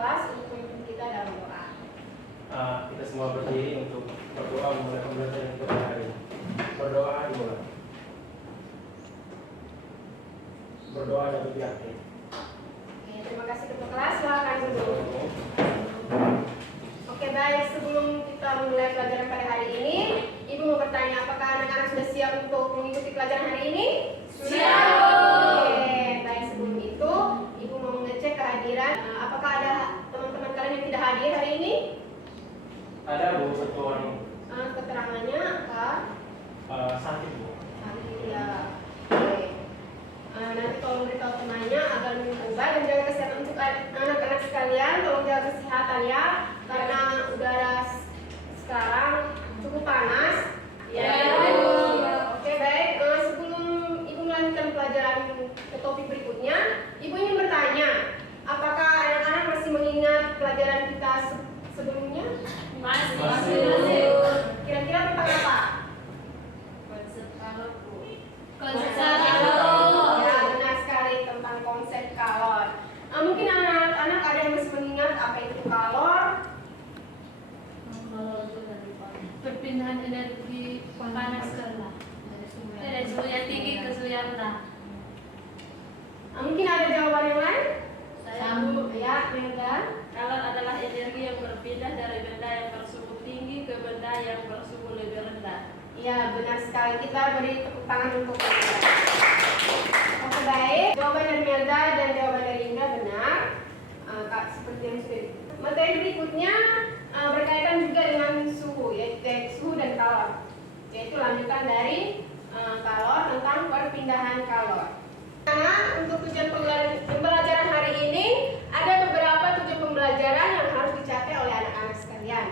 kelas untuk memimpin kita dalam doa. Kita semua berdiri untuk berdoa memulai pembelajaran kita hari ini. Berdoa dimulai. Berdoa dan beryakin. Oke, terima kasih ketua kelas. Silakan duduk. Oke, baik. Sebelum kita mulai pelajaran pada hari ini, Ibu mau bertanya, apakah anak-anak sudah siap untuk mengikuti pelajaran hari ini? Siap. Oke, baik. Sebelum itu, Ibu mau mengecek kehadiran. Apakah ada teman-teman kalian yang tidak hadir hari ini? Ada Bu, satu orang Keterangannya apa? sakit Bu. Ya. Oke. Nanti tolong beritahu temannya agar minum obat dan jaga kesehatan untuk anak-anak sekalian. Tolong jaga kesehatan ya, karena udara sekarang cukup panas. Ya. Oke, baik. Sebelum Ibu melanjutkan pelajaran ke topik berikutnya, Ibu ingin bertanya, apakah anak-anak masih mengingat pelajaran kita sebelumnya? Masih. Kira-kira tentang apa? Konsep kalor. Ya, benar sekali tentang konsep kalor. Mungkin anak-anak ada yang masih mengingat apa itu kalor? Kalor itu perpindahan energi panas dari suhu yang tinggi ke suhu yang rendah. Mungkin ada jawaban yang lain? Ya, Melda. Kalor adalah energi yang berpindah dari benda yang bersuhu tinggi ke benda yang bersuhu lebih rendah. Ya, benar sekali. Kita beri tepuk tangan untuk Melda. Oke, baik. Jawaban dari Melda dan jawaban dari Indra benar. Seperti yang sudah. Materi berikutnya berkaitan juga dengan suhu, yaitu suhu dan kalor. Yaitu lanjutan dari kalor tentang perpindahan kalor. Karena untuk tujuan pembelajaran hari ini ada beberapa tujuan pembelajaran yang harus dicapai oleh anak-anak sekalian.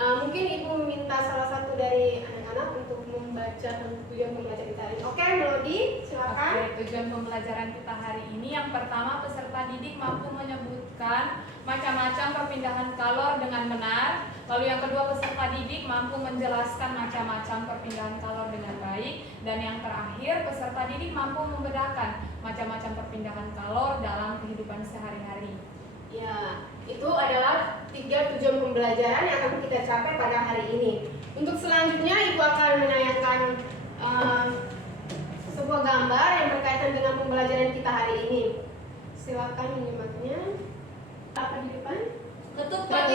Mungkin Ibu meminta salah satu dari anak-anak untuk membaca tujuan pembelajaran kita hari ini. Oke, Melody, silakan. Oke, tujuan pembelajaran kita hari ini yang pertama, peserta didik mampu menyebutkan macam-macam perpindahan kalor dengan benar. Lalu yang kedua, peserta didik mampu menjelaskan macam-macam perpindahan kalor dengan baik. Dan yang terakhir, peserta didik mampu membedakan macam-macam perpindahan kalor dalam kehidupan sehari-hari. Ya, itu adalah 3 tujuan pembelajaran yang akan kita capai pada hari ini. Untuk selanjutnya, Ibu akan menayangkan sebuah gambar yang berkaitan dengan pembelajaran kita hari ini. Silakan menyimaknya. Apa di depan? Ketupat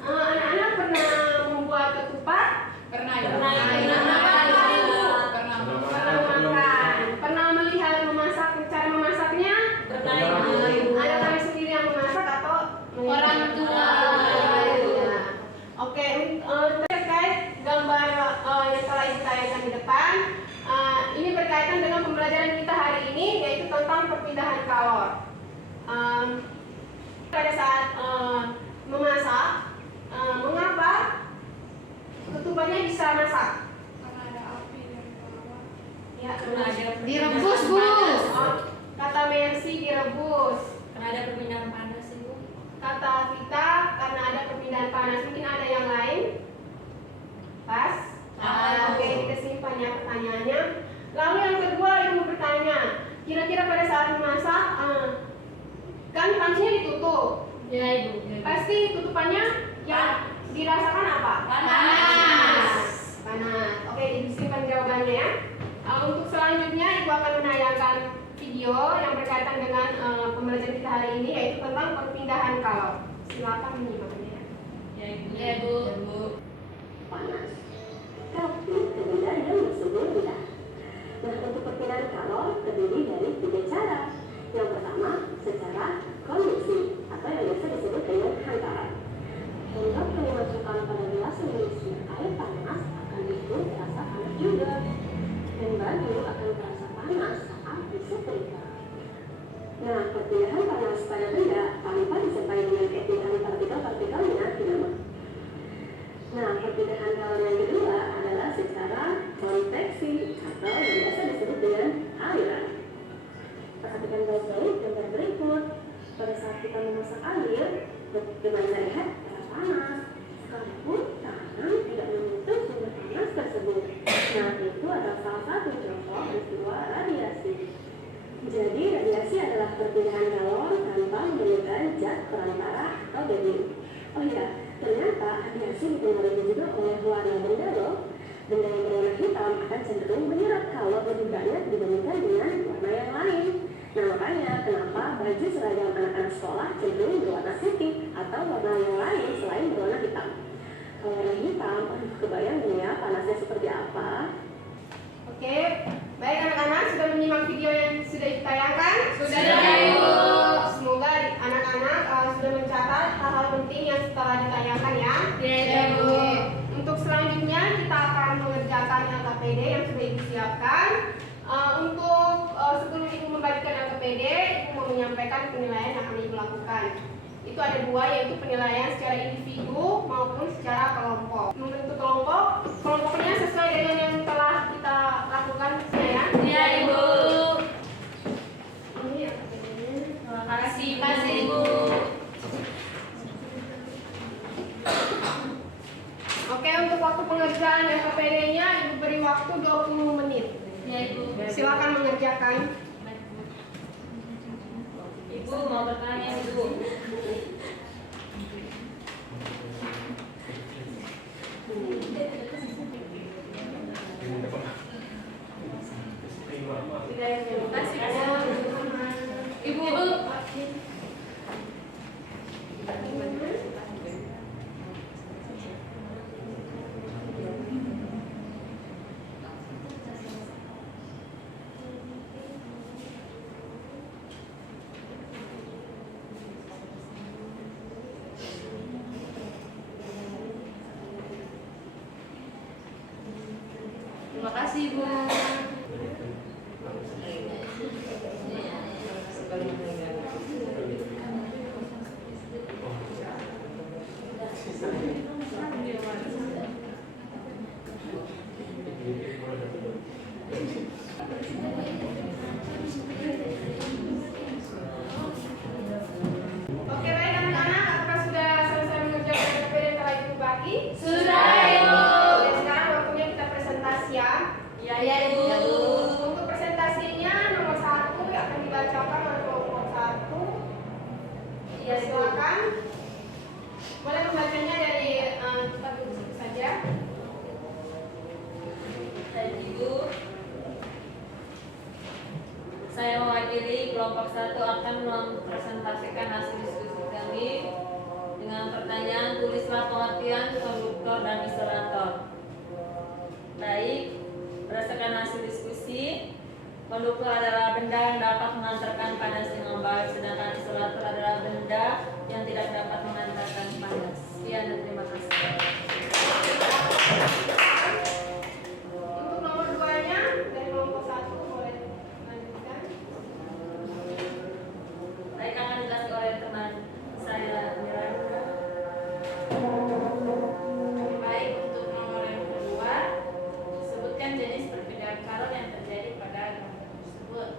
Anak-anak pernah membuat ketupat? Pernah makan. Pernah melihat cara memasaknya? Ada kami sendiri yang memasak atau Orang tua. Ya. Oke, terkait gambar yang telah Ibu tayangkan di depan, ini berkaitan dengan pembelajaran kita hari ini, yaitu tentang perpindahan kalor. Pada saat memasak, mengapa ketupatnya bisa masak? Karena ada api dari bawah. Ya, Direbus, Bu. Kata Mercy direbus. Karena ada perpindahan panas, Ibu. Kata Vita karena ada perpindahan panas. Mungkin ada yang lain? Pas? Oke, kita simpan ya pertanyaannya. Lalu yang kedua, Ibu bertanya, kira-kira pada saat memasak, kan pancinya ditutup. Ya, Ibu. Pasti tutupannya yang dirasakan apa? Panas. Oke, disimpan jawabannya ya. Untuk selanjutnya, Ibu akan menayangkan video yang berkaitan dengan pembelajaran kita hari ini, yaitu tentang perpindahan kalor. Silakan menyimaknya. Ya, Ibu. Panas, tapi ke benda yang bersuhu rendah. Nah, untuk perpindahan kalor terdiri dari 3 cara. Yang pertama, secara konveksi atau yang biasa disebut dengan hantaran. Hendak yang dimasukkan pada gelas yang berisi air panas akan itu terasa panas juga, dan baju akan terasa panas saat disetrika. Nah, perpindahan panas pada benda tanpa disertai dengan kepindahan partikel-partikelnya tidak. Nah, perpindahan kalor yang kedua adalah secara konveksi atau yang biasa disebut dengan aliran. Perhatikan baik-baik gambar berikut. Pada saat baja, perantara, atau daging. Oh iya, ternyata radiasi dipengaruhi juga oleh warna benda loh. Benda yang berwarna hitam akan cenderung menyerap kalor lebih banyak dibandingkan dengan warna yang lain. Nah makanya kenapa baju seragam anak-anak sekolah cenderung berwarna putih atau warna yang lain selain berwarna hitam. Kalau warna hitam, aduh kebayang ya panasnya seperti apa. Oke, baik anak-anak sudah menyimak video yang sudah ditayangkan? Sudah, Ibu. Semoga anak-anak sudah mencatat hal-hal penting yang setelah ditayangkan ya. Iya, Bu. Oke. Untuk selanjutnya kita akan mengerjakan LKPD yang sudah disiapkan. Untuk sebelum Ibu membagikan LKPD, Ibu mau menyampaikan penilaian yang akan Ibu lakukan. Itu ada dua, yaitu penilaian secara individu maupun secara kelompok. Membentuk kelompoknya sesuai dengan yang telah kita lakukan ya. Iya, Ibu. Ini LKPD-nya. Terima kasih, Ibu. Oke, untuk waktu pengerjaan LKPD-nya Ibu beri waktu 20 menit. Iya, Ibu. Silakan mengerjakan. Ibu mau bertanya, Ibu. Terima kasih, Bu. Ibu. Terima kasih, Bu. Oke, baik anak-anak, apakah sudah selesai mengerjakan LKPD yang telah Ibu bagi? Sudah, Ibu. Dan sekarang waktunya kita presentasi ya. Iya, Ibu. Untuk presentasinya nomor 1 yang akan dibacakan oleh kelompok 1. Iya, Ibu. Silakan. Boleh membacanya dari tempat duduk saja. Baik, Ibu. Saya mewakili kelompok 1 akan mempresentasikan hasil diskusi kami dengan pertanyaan tulislah pengertian konduktor dan isolator. Baik, berdasarkan hasil diskusi, konduktor adalah benda yang dapat mengantarkan panas dengan baik, sedangkan isolator adalah benda yang tidak dapat mengantarkan panas. Sekian dan terima kasih. Untuk nomor 2-nya dari kelompok 1 boleh lanjutkan. Baik, akan dijelaskan oleh teman saya, Miranda. Baik, untuk nomor yang kedua, sebutkan jenis perbedaan kalor yang terjadi pada gambar tersebut.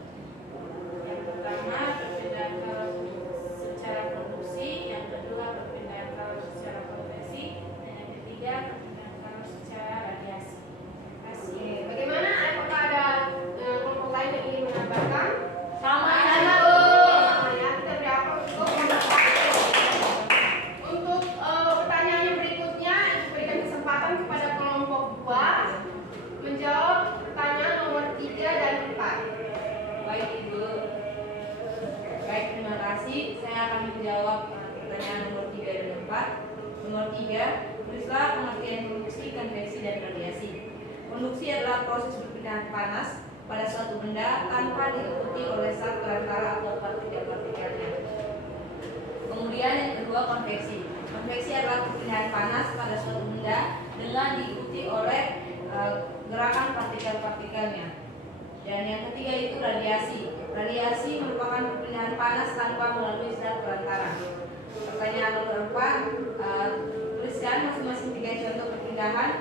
Yang pertama, perbedaan kalor secara produksi, yang kedua, perbedaan kalor secara konveksi, dan yang ketiga, perbedaan kalor secara radiasi. Terima kasih. Oke, bagaimana? Apakah ada kelompok lain yang ingin menambahkan? Sama, Bu. Ya, kita beri aplaus untuk kelompok 1. Untuk pertanyaan yang berikutnya, Ibu berikan kesempatan kepada kelompok 2 menjawab pertanyaan nomor 3 dan 4. Baik, Ibu. Baik, terima kasih. Saya akan menjawab pertanyaan nomor 3 dan 4. Nomor 3, tulislah pengertian konduksi, konveksi, dan radiasi. Konduksi adalah proses perpindahan panas pada suatu benda tanpa diikuti oleh zat perantara atau partikel-partikelnya. Kemudian yang kedua, konveksi. Konveksi adalah perpindahan panas pada suatu benda dengan diikuti oleh gerakan partikel-partikelnya. Dan yang ketiga itu radiasi. Radiasi merupakan perpindahan panas tanpa melalui zat perantara. Pertanyaan nomor 4, tuliskan masing-masing 3 contoh perpindahan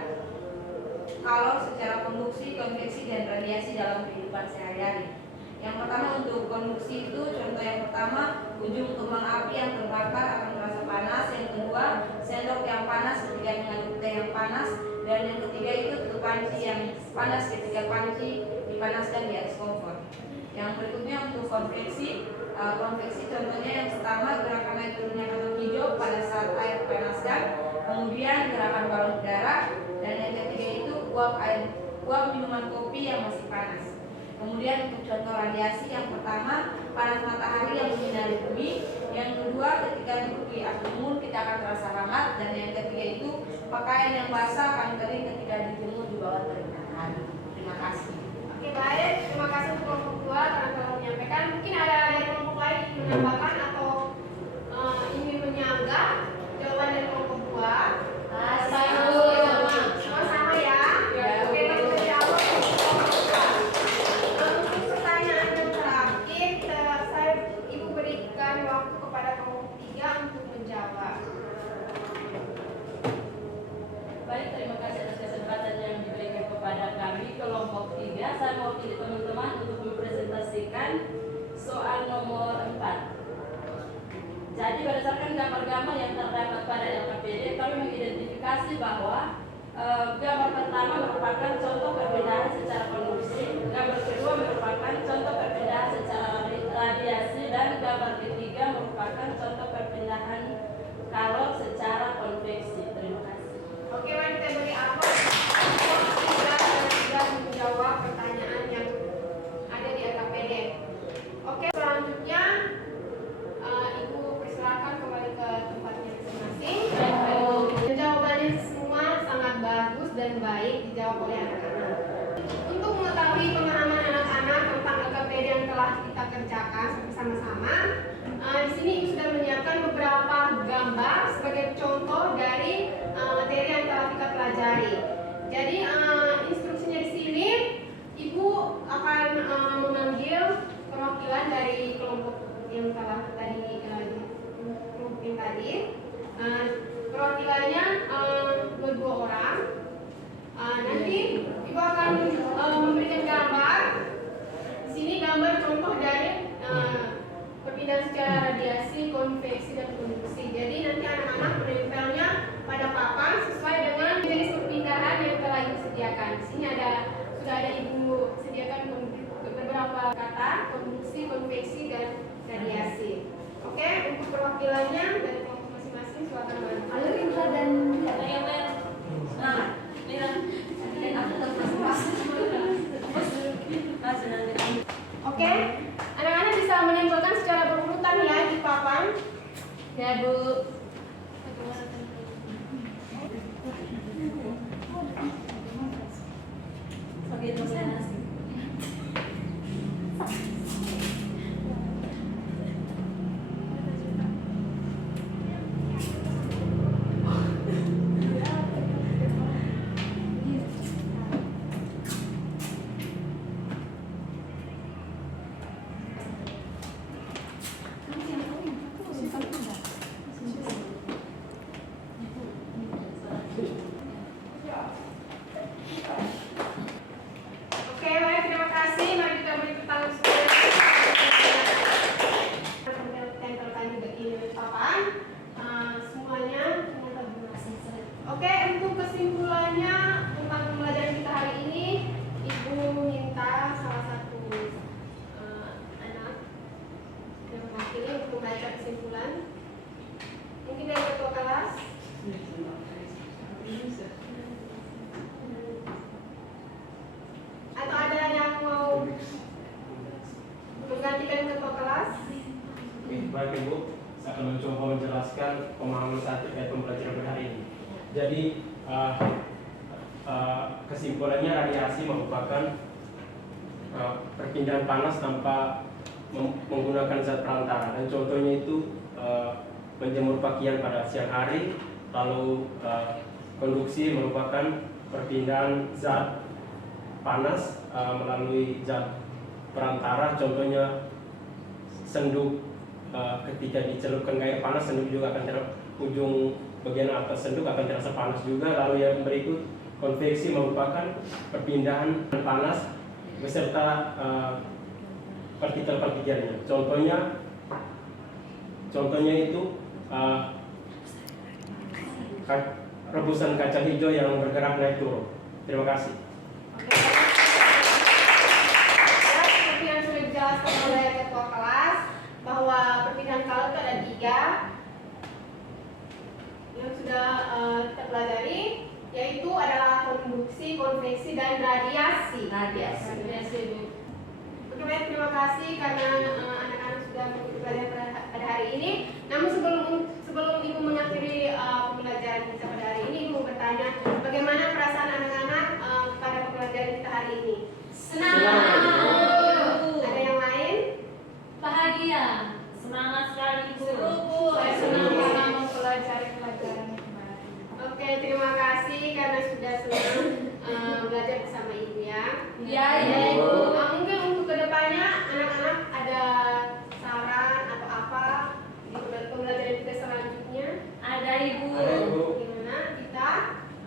kalor secara konduksi, konveksi, dan radiasi dalam kehidupan sehari-hari. Yang pertama untuk konduksi itu, contoh yang pertama, ujung kembang api yang terbakar akan terasa panas. Yang kedua, sendok yang panas ketika mengaduk teh yang panas. Dan yang ketiga itu tutup panci yang panas ketika panci dipanaskan di atas kompor. Yang berikutnya untuk konveksi, konveksi contohnya yang pertama gerakan kemudian gerakan balon udara, dan yang ketiga itu uap minuman kopi yang masih panas. Kemudian untuk contoh radiasi, yang pertama panas matahari yang menyinari bumi, yang kedua ketika duduk di atas umur kita akan terasa hangat, dan yang ketiga itu pakaian yang basah akan kering ketika dijemur di bawah terik matahari. Terima kasih. Oke, baik. Terima kasih untuk kelompok 2 karena telah menyampaikan. Mungkin ada dari kelompok lain yang menambahkan atau ingin menyanggah jawaban dari kelompok 2. Semua sama ya. Oke, baik, kita jawab untuk kelompok 2. Untuk pertanyaan yang terakhir, Ibu berikan waktu kepada kelompok 3 untuk menjawab. Baik, terima kasih atas kesempatan yang diberikan kepada kami kelompok 3. Saya mewakili teman-teman untuk mempresentasikan soal nomor 4. Jadi berdasarkan gambar-gambar yang terdapat pada LKPD, kami mengidentifikasi bahwa gambar pertama merupakan contoh perbedaan secara konduksi, gambar kedua merupakan contoh perbedaan secara radiasi, dan gambar ketiga merupakan contoh perpindahan kalor secara konveksi. Terima kasih. Oke, mari kita beri aplaus yang sudah menjawab pertanyaan yang ada di LKPD. Oke, selanjutnya Ibu persilakan kembali ke tempatnya masing-masing. Jawabannya semua sangat bagus dan baik dijawab oleh anak-anak. Untuk mengetahui pemahaman anak-anak tentang LKPD yang telah kita kerjakan bersama-sama, di sini Ibu sudah menyiapkan beberapa gambar sebagai contoh dari materi yang telah kita pelajari. Jadi instruksinya di sini, Ibu akan memanggil perwakilan dari kelompok yang telah tadi perwakilannya berdua orang. Nanti Ibu akan memberikan gambar. Di sini gambar contoh dari perpindahan secara radiasi, konveksi, dan konduksi. Jadi nanti anak-anak menempelnya pada papan sesuai dengan jenis perpindahan yang telah Ibu sediakan. Di sini sudah ada Ibu sediakan beberapa kata: konduksi, konveksi, dan radiasi. Oke, untuk perwakilannya dari kelompok masing-masing silakan bantu. Halo Indra dan Leonel. Nah, Mira, dan aku Oke, anak-anak bisa menempelkan secara berurutan ya di papan. Ya, Bu. sebagai dosen. Oke, baik, terima kasih. Mari kita beri tepuk tangan tempelkan juga di papan. Semuanya. Oke, untuk kesimpulannya tentang pembelajaran kita hari ini, Ibu minta salah satu anak yang mewakili untuk membaca kesimpulan. Mungkin dari ketua kelas. Atau ada yang mau menggantikan ketua kelas? Baik Ibu, saya akan mencoba menjelaskan pemahaman saya terkait pembelajaran pada hari ini. Jadi kesimpulannya radiasi merupakan perpindahan panas tanpa menggunakan zat perantara, dan contohnya itu menjemur pakaian pada siang hari. Lalu konduksi merupakan perpindahan zat panas melalui zat perantara, contohnya senduk. Ketika dicelupkan air panas, senduk juga akan ujung bagian atas senduk akan terasa panas juga. Lalu yang berikut, konveksi merupakan perpindahan panas beserta partikel-partikelnya. Contohnya itu rebusan kacang hijau yang bergerak naik turun. Terima kasih. Ya, seperti yang sudah dijelaskan oleh ketua kelas, bahwa perpindahan kalor itu ada 3, yang sudah kita pelajari, yaitu adalah konduksi, konveksi, dan radiasi. Oke, baik, terima kasih karena anak-anak sudah mengikuti pelajaran pada hari ini. Namun sebelum Ibu mengakhiri pembelajaran kita pada hari ini, Ibu mau bertanya, bagaimana perasaan anak-anak pada pembelajaran kita hari ini? Senang. Ada yang lain? Bahagia. Semangat sekali Bu. Saya senang karena mempelajari pelajaran ini kemarin. Oke, terima kasih karena sudah senang belajar bersama Ibu ya. Iya, Ibu. Mungkin untuk kedepannya anak-anak ada saran atau apa di pembelajaran kita selanjutnya? Ada Ibu. Ada Ibu. Gimana kita?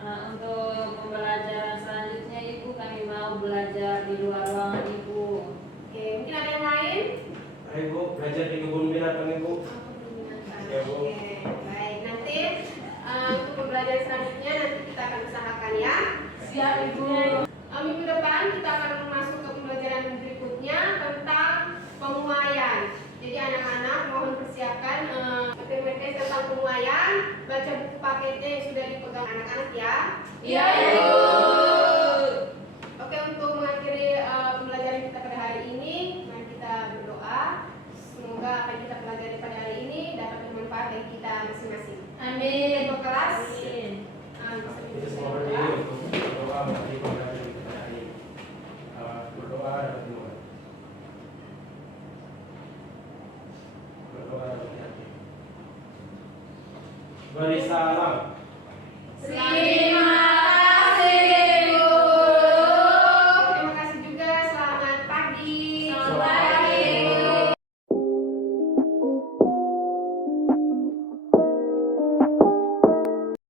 Untuk pembelajaran selanjutnya Ibu, kami mau belajar di luar ruangan Ibu. Oke, mungkin ada yang lain? Ayo Ibu, belajar di kebun binatang Ibu. Ya, Bu. Oke, baik. Nanti untuk pembelajaran selanjutnya nanti kita akan usahakan ya. Siap Ibu. Minggu depan kita akan masuk ke pembelajaran berikutnya tentang penguaian. Jadi anak-anak mohon persiapkan materi tentang penguaian, baca buku paketnya yang sudah dipegang anak-anak ya. Iya Ibu. Oke, untuk mengakhiri pembelajaran kita pada hari ini, mari kita berdoa. Semoga apa yang kita pelajari pada hari ini dapat bermanfaat bagi kita masing-masing. Amin. Untuk kelas, Amin. Kita semua berdiri untuk berdoa mengakhiri pembelajaran kita hari ini. Berdoa dan berdoa. Berdoa dan berdoa. Beri salam. Selamat